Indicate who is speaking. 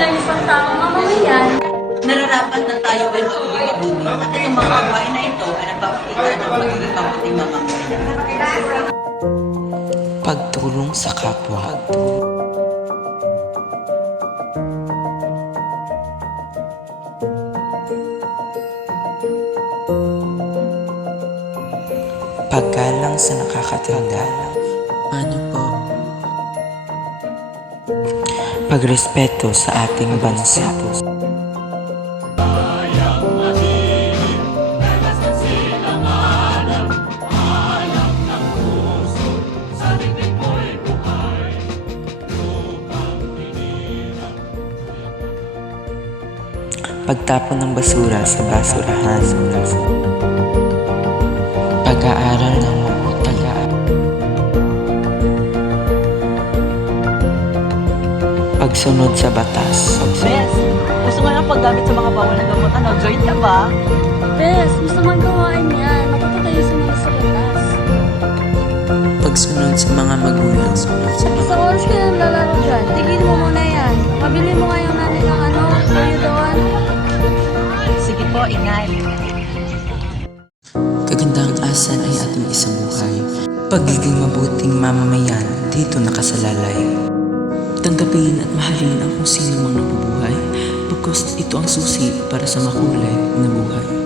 Speaker 1: bilang isang taong mamamayan,
Speaker 2: Nararapat na tayo ay magiging mabuti. At ang mga gawain na ito ay nagpapakita ng pagiging mabuting mamamayan.
Speaker 3: Pagtulong sa kapwa. Paggalang sa nakakatanda. Ano po? Pagrespeto sa ating bansa. Pagtapon ng basura sa basurahan. Pag-aaral ng Pagsunod sa batas.
Speaker 4: Bes, gusto mo lang paggamit sa mga bawal na gamot. Ano, join ka ba?
Speaker 1: Bes, gusto mong gawain yan. Matuto tayo sa mga salitas.
Speaker 3: Pagsunod sa mga magulang.
Speaker 1: Sa oras ka nang lalaro dyan, tigil mo muna yan. Mabili mo nga yung nanay ng ano, kayo doon.
Speaker 4: Sige po, ingat.
Speaker 3: Kagandang asan ay ating isang buhay. Pagiging mabuting mamamayan dito nakasalalay. Tanggapin at mahalin ang kung sino mang nabubuhay, pagkos ito ang susi para sa makulay na buhay.